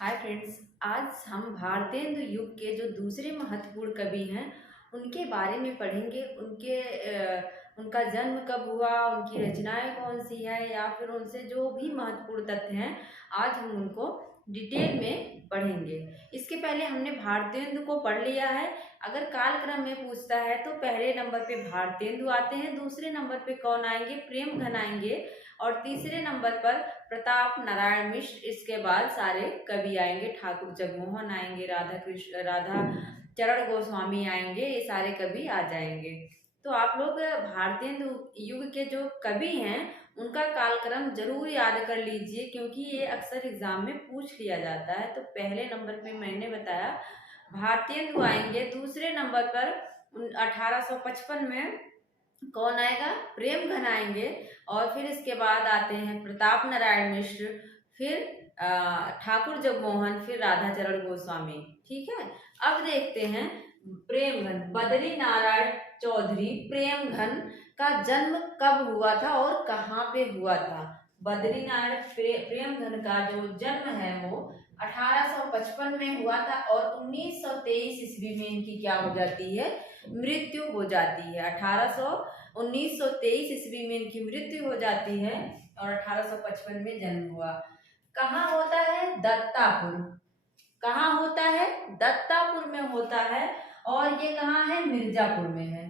Hi friends. आज हम भारतेंदु युग के जो दूसरे महत्वपूर्ण कवि हैं उनके बारे में पढ़ेंगे। उनका जन्म कब हुआ, उनकी रचनाएं कौन सी है, या फिर उनसे जो भी महत्वपूर्ण तथ्य हैं आज हम उनको डिटेल में पढ़ेंगे। इसके पहले हमने भारतेंदु को पढ़ लिया है। अगर कालक्रम में पूछता है तो पहले नंबर पे भारतेंदु आते हैं, दूसरे नंबर पे कौन आएंगे, प्रेमघन आएंगे, और तीसरे नंबर पर प्रताप नारायण मिश्र। इसके बाद सारे कवि आएंगे, ठाकुर जगमोहन आएंगे, राधा चरण गोस्वामी आएंगे, ये सारे कवि आ जाएंगे। तो आप लोग भारतीय युग के जो कवि हैं उनका कालक्रम जरूर याद कर लीजिए, क्योंकि ये अक्सर एग्जाम में पूछ लिया जाता है। तो पहले नंबर पे मैंने बताया भारतेंदु आएंगे, दूसरे नंबर पर 1855 में कौन आएगा, प्रेमघन आएंगे, और फिर इसके बाद आते हैं प्रताप नारायण मिश्र, फिर ठाकुर जगमोहन, फिर राधाचरण गोस्वामी। ठीक है, अब देखते हैं प्रेमघन। बद्री नारायण चौधरी प्रेमघन का जन्म कब हुआ था और कहाँ पे हुआ था। बद्री नारायण प्रेमघन का जो जन्म है वो 1855 में हुआ था, और 1923 ईस्वी में इनकी क्या हो जाती है, मृत्यु हो जाती है। 1923 ईस्वी में इनकी मृत्यु हो जाती है और 1855 में जन्म हुआ। कहाँ होता है, दत्तापुर। कहाँ होता है, दत्तापुर में होता है। और ये कहाँ है, मिर्जापुर में है।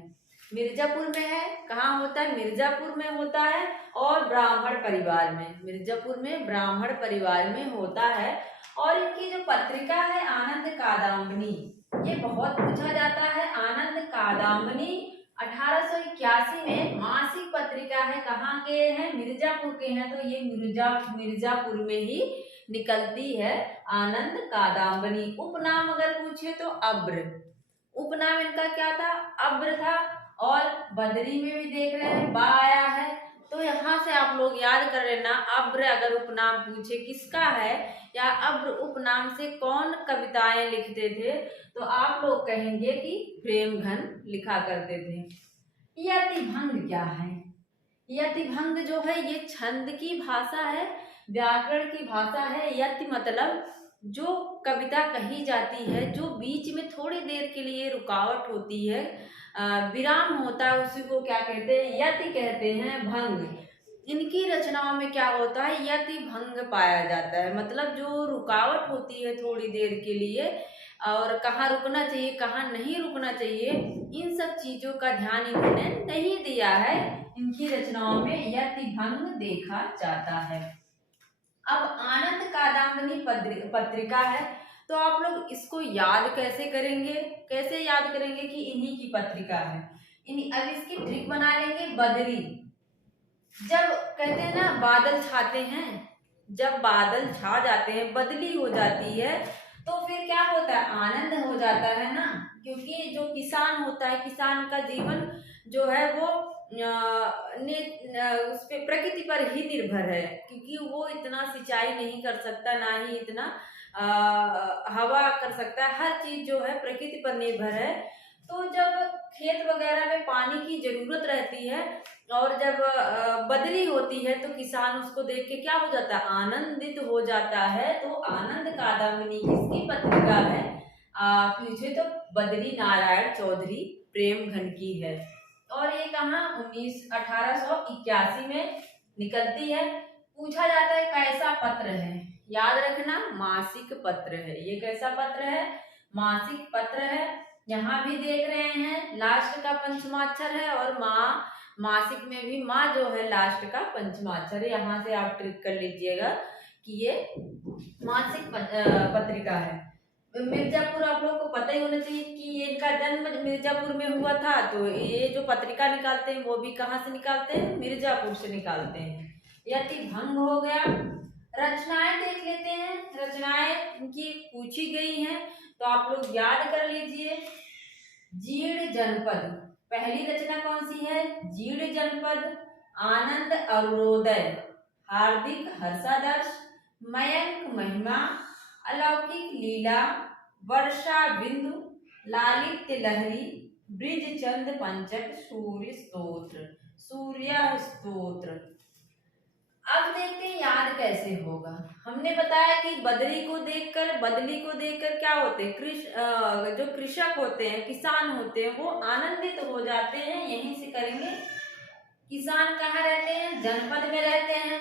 मिर्जापुर में है। कहाँ होता है, मिर्जापुर में होता है, और ब्राह्मण परिवार में, मिर्जापुर में ब्राह्मण परिवार में होता है। और इनकी जो पत्रिका है आनंद कादम्बनी, ये बहुत पूछा जाता है। आनंद कादम्बनी 1881 में मासिक पत्रिका है। कहाँ के हैं, मिर्जापुर के हैं, तो ये मिर्जापुर में ही निकलती है आनंद कादम्बनी। उपनाम अगर पूछे तो अब्र, उपनाम इनका क्या था, अब्र था। और बदरी में भी देख रहे हैं बा आया है, तो यहाँ से आप लोग याद कर लेना, अब्र अगर उपनाम पूछे किसका है, या अब्र उपनाम से कौन कविताएं लिखते थे, तो आप लोग कहेंगे कि प्रेमघन लिखा करते थे। यतिभंग क्या है, यतिभंग जो है ये छंद की भाषा है, व्याकरण की भाषा है। यति मतलब जो कविता कही जाती है, जो बीच में थोड़ी देर के लिए रुकावट होती है, विराम होता है, उसी को क्या कहते हैं, यति कहते हैं। भंग, इनकी रचनाओं में क्या होता है, यति भंग पाया जाता है। मतलब जो रुकावट होती है थोड़ी देर के लिए, और कहाँ रुकना चाहिए कहाँ नहीं रुकना चाहिए, इन सब चीजों का ध्यान इन्होंने नहीं दिया है। इनकी रचनाओं में यति भंग देखा जाता है। अब आनंद कादम्बनी पत्रिका है, तो आप लोग इसको याद कैसे करेंगे, कैसे याद करेंगे कि इन्हीं की पत्रिका है। अब इसकी ट्रिक बना लेंगे। बदरी, जब कहते हैं ना बादल छाते हैं, जब बादल छा जाते हैं, बदली हो जाती है, तो फिर क्या होता है, आनंद हो जाता है ना। क्योंकि जो किसान होता है, किसान का जीवन जो है वो उस पे प्रकृति पर ही निर्भर है, क्योंकि वो इतना सिंचाई नहीं कर सकता, ना ही इतना हवा कर सकता है। हर चीज जो है प्रकृति पर निर्भर है। तो जब खेत वगैरह में पानी की जरूरत रहती है और जब बदली होती है, तो किसान उसको देख के क्या हो जाता है, आनंदित हो जाता है। तो आनंद कादम्बनी किसकी पत्रिका है, पूछे तो बद्री नारायण चौधरी प्रेमघन की है। और ये कहाँ 1881 में निकलती है। पूछा जाता है कैसा पत्र है, याद रखना मासिक पत्र है। ये कैसा पत्र है, मासिक पत्र है। यहाँ भी देख रहे हैं लास्ट का पंचमाक्षर है, और मासिक में भी माँ जो है लास्ट का पंचमाक्षर है। यहाँ से आप ट्रिक कर लीजिएगा कि ये मासिक पत्रिका है। मिर्जापुर आप लोगों को पता ही होना चाहिए कि इनका जन्म मिर्जापुर में हुआ था। तो ये जो पत्रिका निकालते हैं वो भी कहाँ से निकालते हैं, मिर्जापुर से निकालते हैं। यति भंग हो गया। रचनाएं देख लेते हैं, रचनाएं इनकी पूछी गई हैं, तो आप लोग याद कर लीजिए। जीर्ण जनपद, पहली रचना कौन सी है, जीर्ण जनपद। आनंद अरुणोदय, हार्दिक हर्षादर्श, मयंक महिमा, अलौकिक लीला, वर्षा बिंदु, लालित्य लहरी, ब्रिज चंद पंचक, सूर्य स्तोत्र, सूर्य स्तोत्र। अब देखते हैं याद कैसे होगा। हमने बताया कि बदली को देखकर क्या होते हैं, जो कृषक होते हैं, किसान होते हैं, वो आनंदित हो जाते हैं। यहीं से करेंगे। किसान कहाँ रहते हैं? जनपद में रहते हैं।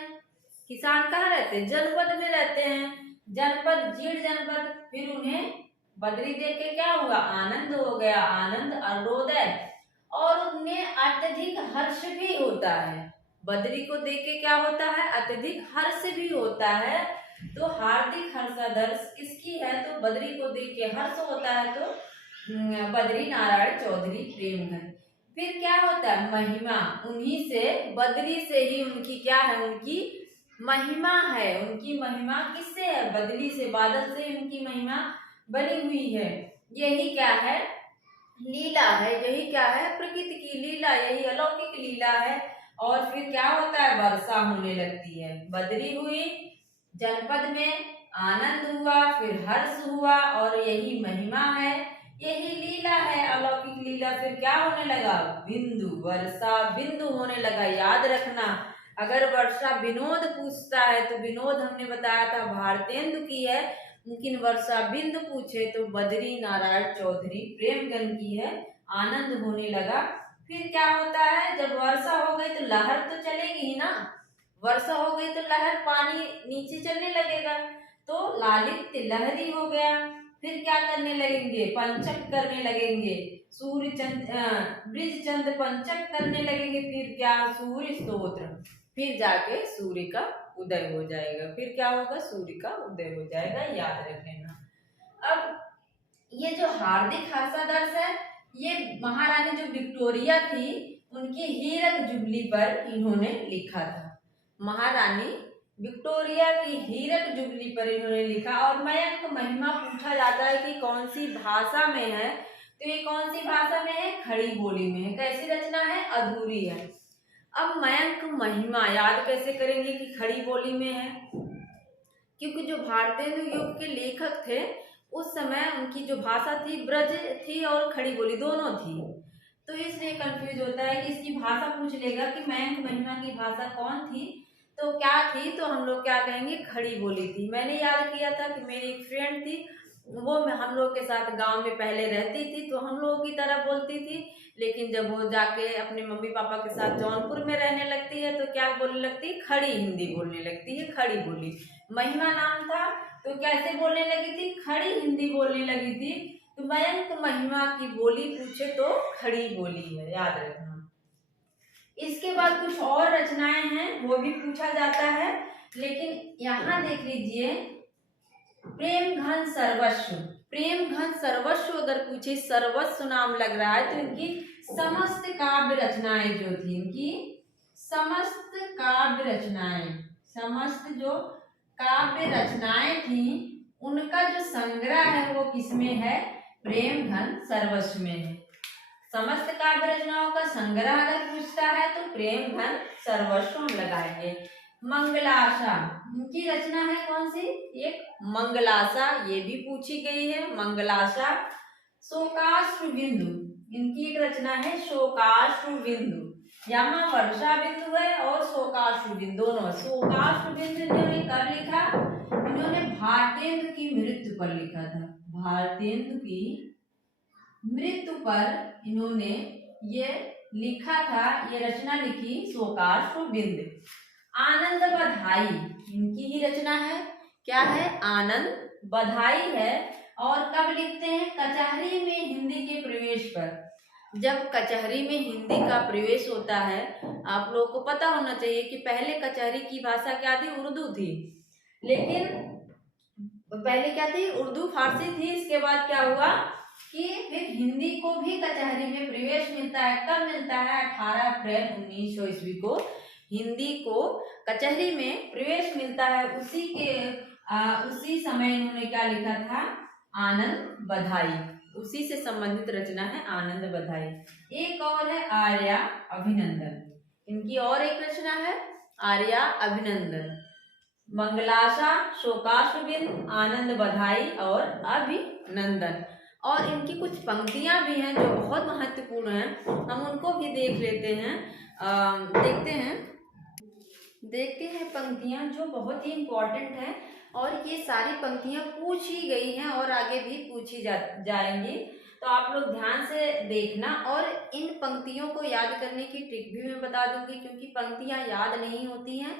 किसान कहाँ रहते हैं? जनपद में रहते हैं। जनपद, जीर्ण जनपद। फिर उन्हें बदली देख के क्या हुआ? आनंद हो गया, आनंद, अरुणोदय। और उन्हें अत्यधिक हर्ष भी होता है। बदरी को देख के क्या होता है? अत्यधिक हर्ष भी होता है। तो हार्दिक हर्षादर्श किसकी है? तो बदरी को देख के हर्ष होता है, तो बद्री नारायण चौधरी प्रेमघन। फिर क्या होता है? महिमा। उन्हीं से, बदरी से ही उनकी क्या है? उनकी महिमा है। उनकी महिमा किससे है? बदली से, बादल से उनकी महिमा बनी हुई है। यही क्या है? लीला है। यही क्या है? प्रकृति की लीला, यही अलौकिक लीला है। और फिर क्या होता है? वर्षा होने लगती है। बदरी हुई, जनपद में आनंद हुआ, फिर हर्ष हुआ, और यही महिमा है, यही लीला है, अलौकिक लीला। फिर क्या होने लगा? बिंदु, वर्षा बिंदु होने लगा। याद रखना, अगर वर्षा विनोद पूछता है तो विनोद हमने बताया था भारतेंदु की है, लेकिन वर्षा बिंदु पूछे तो बद्री नारायण चौधरी प्रेमगन की है। आनंद होने लगा। फिर क्या होता है? जब वर्षा हो गई तो लहर तो चलेगी ही ना। वर्षा हो गई तो लहर, पानी नीचे चलने लगेगा, तो लालित्य लहरी हो गया। फिर क्या करने लगेंगे? पंचक करने लगेंगे। सूर्य चंद, ब्रिज चंद पंचक करने लगेंगे। फिर क्या? सूर्य स्तोत्र। फिर जाके सूर्य का उदय हो जाएगा। फिर क्या होगा? सूर्य का उदय हो जाएगा। याद रख लेना। अब ये जो हार्दिक हर्षादर्श है, ये महारानी जो विक्टोरिया थी, उनकी हीरक जुबली पर इन्होंने लिखा था। महारानी विक्टोरिया की हीरक जुबली पर इन्होंने लिखा। और मयंक महिमा पूछा जाता है कि कौन सी भाषा में है, तो ये कौन सी भाषा में है? खड़ी बोली में है। कैसी रचना है? अधूरी है। अब मयंक महिमा याद कैसे करेंगे कि खड़ी बोली में है? क्योंकि जो भारतेंदु युग के लेखक थे, उस समय उनकी जो भाषा थी ब्रज थी और खड़ी बोली दोनों थी। तो इसलिए कंफ्यूज होता है कि इसकी भाषा पूछ लेगा कि मयंक महिमा की भाषा कौन थी, तो क्या थी, तो हम लोग क्या कहेंगे? खड़ी बोली थी। मैंने याद किया था कि मेरी एक फ्रेंड थी, वो हम लोग के साथ गांव में पहले रहती थी, तो हम लोगों की तरह बोलती थी। लेकिन जब वो जाके अपने मम्मी पापा के साथ जौनपुर में रहने लगती है, तो क्या बोलने लगती है? खड़ी हिंदी बोलने लगती है। खड़ी बोली। महिमा नाम था, तो कैसे बोलने लगी थी? खड़ी हिंदी बोलने लगी थी। तो मयंक महिमा की बोली पूछे तो खड़ी बोली है। याद रखना। इसके बाद कुछ और रचनाएं हैं, वो भी पूछा जाता है। लेकिन यहाँ देख लीजिए, प्रेम घन सर्वस्व। प्रेम घन सर्वस्व अगर पूछे, सर्वस्व नाम लग रहा है, तो इनकी समस्त काव्य रचनाएं जो थी, इनकी समस्त काव्य रचनाएं, समस्त जो काव्य रचनाएं थी, उनका जो संग्रह है वो किसमें है? प्रेम घन सर्वस्व में है। समस्त काव्य रचनाओं का संग्रह अगर पूछता है तो प्रेम घन सर्वस्व हम लगाएंगे। मंगलाशा, इनकी रचना है कौन सी? एक मंगलाशा, ये भी पूछी गई है, मंगलाशा। शोकाश्रु बिंदु, इनकी एक रचना है शोकाश्रु बिंदु। यहाँ वर्षा बिंदु है और शोकाश्रु बिंदु दोनों। शोकाश्रु बिंदु इन्होंने कब लिखा? इन्होंने भारतेंदु की मृत्यु पर लिखा था। भारतेंदु की मृत्यु पर इन्होंने ये लिखा था, ये रचना लिखी, शोकाश्रु बिंदु। आनंद बधाई, इनकी ही रचना है। क्या है? आनंद बधाई है। और कब लिखते हैं? कचहरी में हिंदी के प्रवेश पर। जब कचहरी में हिंदी का प्रवेश होता है, आप लोगों को पता होना चाहिए कि पहले कचहरी की भाषा क्या थी? उर्दू थी। लेकिन पहले क्या थी? उर्दू फारसी थी। इसके बाद क्या हुआ कि फिर हिंदी को भी कचहरी में प्रवेश मिलता है। कब मिलता है? 18 अप्रैल 1900 ईस्वी को हिंदी को कचहरी में प्रवेश मिलता है। उसी समय इन्होंने क्या लिखा था? आनंद बधाई। उसी से संबंधित रचना है आनंद बधाई। एक और है आर्या अभिनंदन, इनकी और एक रचना है आर्या अभिनंदन। मंगलाशा, शोकाश्रुबिंद, आनंद बधाई और अभिनंदन। और इनकी कुछ पंक्तियां भी हैं जो बहुत महत्वपूर्ण हैं, हम उनको भी देख लेते हैं। देखते हैं। देखते हैं पंक्तियां जो बहुत ही इम्पोर्टेंट हैं, और ये सारी पंक्तियां पूछी गई हैं और आगे भी पूछी जाएंगी। तो आप लोग ध्यान से देखना, और इन पंक्तियों को याद करने की ट्रिक भी मैं बता दूंगी, क्योंकि पंक्तियां याद नहीं होती हैं,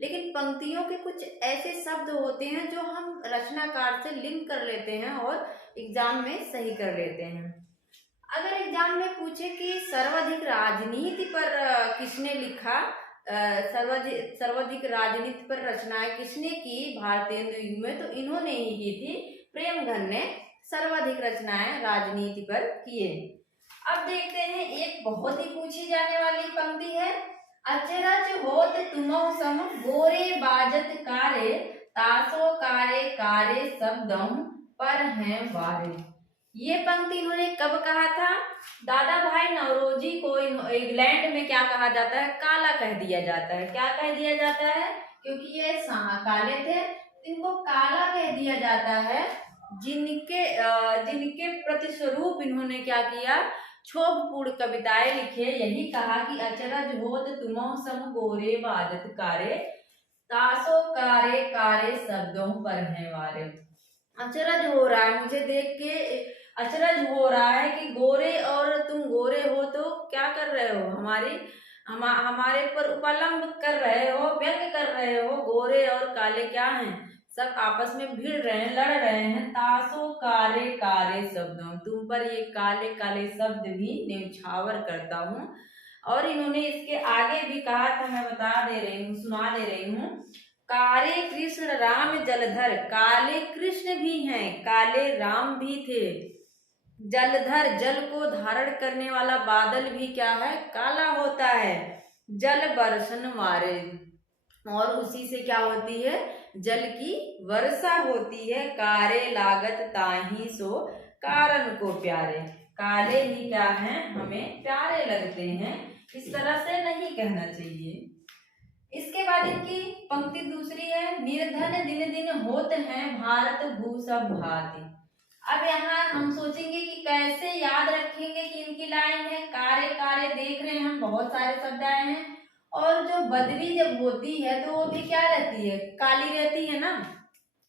लेकिन पंक्तियों के कुछ ऐसे शब्द होते हैं जो हम रचनाकार से लिंक कर लेते हैं और एग्जाम में सही कर लेते हैं। अगर एग्जाम में पूछे कि सर्वाधिक राजनीति पर किसने लिखा, सर्वाधिक राजनीति पर रचनाएं किसने की भारतेंदु युग में, तो इन्होंने ही की थी, प्रेमघन ने सर्वाधिक रचनाएं राजनीति पर किए। अब देखते हैं एक बहुत ही पूछी जाने वाली पंक्ति है, अचरज होत तुमौ सम गोरे बाजत कारे, तासो कारे कारे शब्दों पर हैं वारे। ये पंक्ति इन्होंने कब कहा था? दादा भाई नौरोजी को इंग्लैंड में क्या कहा जाता है? काला कह दिया जाता है। क्या कह दिया जाता है? क्योंकि ये काले थे, इनको काला कह दिया जाता है। जिनके प्रतिस्वरूप इन्होंने क्या किया? क्षोभपूर्ण कविताएं लिखे। यही कहा कि अचरज होत तुमौ सम गोरे बाजत कारे, तासो कारे कारे शब्दों पर हैं वारे। अचरज हो रहा है, मुझे देख के अचरज हो रहा है कि गोरे, और तुम गोरे हो तो क्या कर रहे हो? हमारे पर उपलम्ब कर रहे हो, व्यंग कर रहे हो। गोरे और काले क्या हैं? सब आपस में भिड़ रहे हैं, लड़ रहे हैं। तासो कारे कारे शब्दों, तुम पर ये काले काले शब्द भी न्यौछावर करता हूँ। और इन्होंने इसके आगे भी कहा था, मैं बता दे रही हूँ, सुना दे रही हूँ। काले कृष्ण राम जलधर, काले कृष्ण भी हैं, काले राम भी थे। जलधर, जल को धारण करने वाला बादल भी क्या है? काला होता है। जल बरसन मारे, और उसी से क्या होती है? जल की वर्षा होती है। कारे लागत ताही सो कारण को प्यारे, काले ही क्या हैं? हमें प्यारे लगते हैं। इस तरह से नहीं कहना चाहिए। इसके बाद इनकी पंक्ति दूसरी है, निर्धन दिन दिन होत हैं भारत भूषभ भांति। अब यहाँ हम सोचेंगे कि कैसे याद रखेंगे कि इनकी लाइन है, कारे कारे देख रहे हैं हम, बहुत सारे शब्द आए हैं, और जो बदली जब होती है तो वो भी क्या रहती है? काली रहती है ना।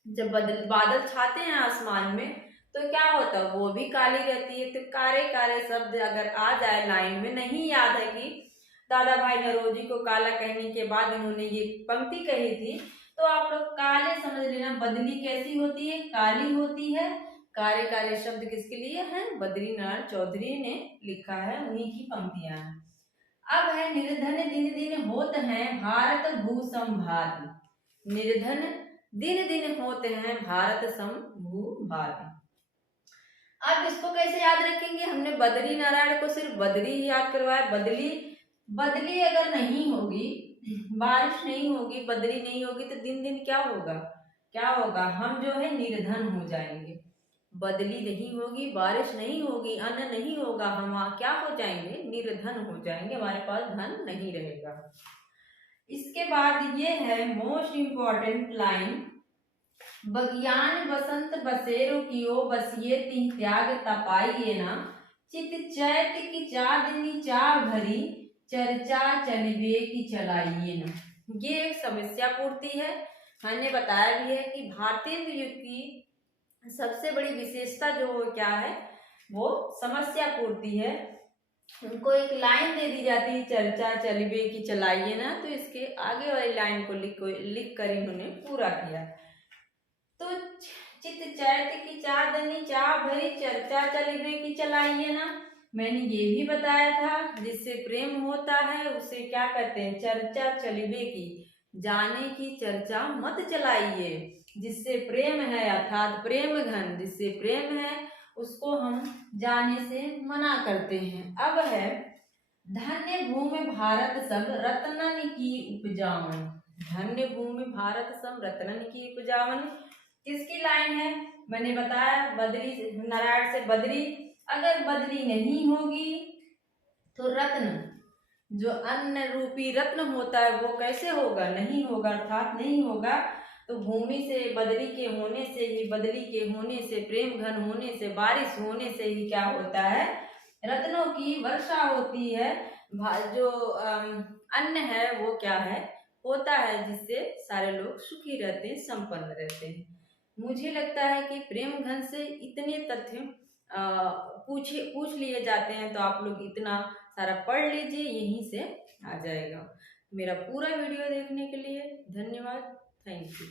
जब बादल छाते हैं आसमान में तो क्या होता है? वो भी काली रहती है। तो कारे कारे शब्द अगर आ जाए लाइन में, नहीं याद है कि दादा भाई नौरोजी को काला कहने के बाद इन्होंने ये पंक्ति कही थी, तो आप लोग काले समझ लेना। बदली कैसी होती है? काली होती है। कारे कारे शब्द किसके लिए हैं? बद्रीनाथ चौधरी ने लिखा है, उन्हीं की पंक्तियां हैं। अब है निर्धन दिन दिन होत हैं भारत भू संभाति। निर्धन दिन दिन होते हैं भारत सम भू भाति। अब इसको कैसे याद रखेंगे? हमने बद्री नारायण को सिर्फ बद्री ही याद करवाया। बदली अगर नहीं होगी, बारिश नहीं होगी, बदली नहीं होगी, तो दिन दिन क्या होगा? क्या होगा? हम जो है निर्धन हो जाएंगे। बदली नहीं होगी, बारिश नहीं होगी, अन्न नहीं होगा, हम क्या हो जाएंगे? निर्धन हो जाएंगे, हमारे पास धन नहीं रहेगा। इसके बाद ये है मोस्ट इम्पोर्टेंट लाइन, बगियान बसंत बसेरो कियो बसिए तिह त्याग तपाइए ना, चित चैत की चांदनी चाह भरी चर्चा चलबे की चलाइए ना। ये एक समस्या पूर्ति है। मैंने बताया भी है कि भारतेंदु युग की सबसे बड़ी विशेषता जो क्या है, वो समस्या पूर्ति है। उनको एक लाइन दे दी जाती है, चर्चा चलबे की चलाइए ना, तो इसके आगे वाली लाइन को लिख कर इन्होंने पूरा किया। तो चित चैत की चांदनी चाह भरी चर्चा चलबे की चलाइए ना, मैंने ये भी बताया था, जिससे प्रेम होता है उसे क्या कहते हैं? चर्चा चलबे की, जाने की चर्चा मत चलाइए। जिससे प्रेम है अर्थात प्रेम घन, जिससे प्रेम है उसको हम जाने से मना करते हैं। अब है धन्य भूमि भारत सब रत्नन की उपजावन। धन्य भूमि भारत सब रत्नन की उपजावन किसकी लाइन है? मैंने बताया बद्री नारायण से बद्री। अगर बदली नहीं होगी तो रत्न, जो अन्न रूपी रत्न होता है वो कैसे होगा? नहीं होगा, अर्थात नहीं होगा। तो भूमि से, बदली के होने से ही, बदली के होने से, प्रेम घन होने से, बारिश होने से ही क्या होता है? रत्नों की वर्षा होती है। जो अन्न है वो क्या है? होता है, जिससे सारे लोग सुखी रहते हैं, संपन्न रहते हैं। मुझे लगता है कि प्रेमगंज से इतने तथ्य पूछ लिए जाते हैं, तो आप लोग इतना सारा पढ़ लीजिए, यहीं से आ जाएगा। मेरा पूरा वीडियो देखने के लिए धन्यवाद। Thank you.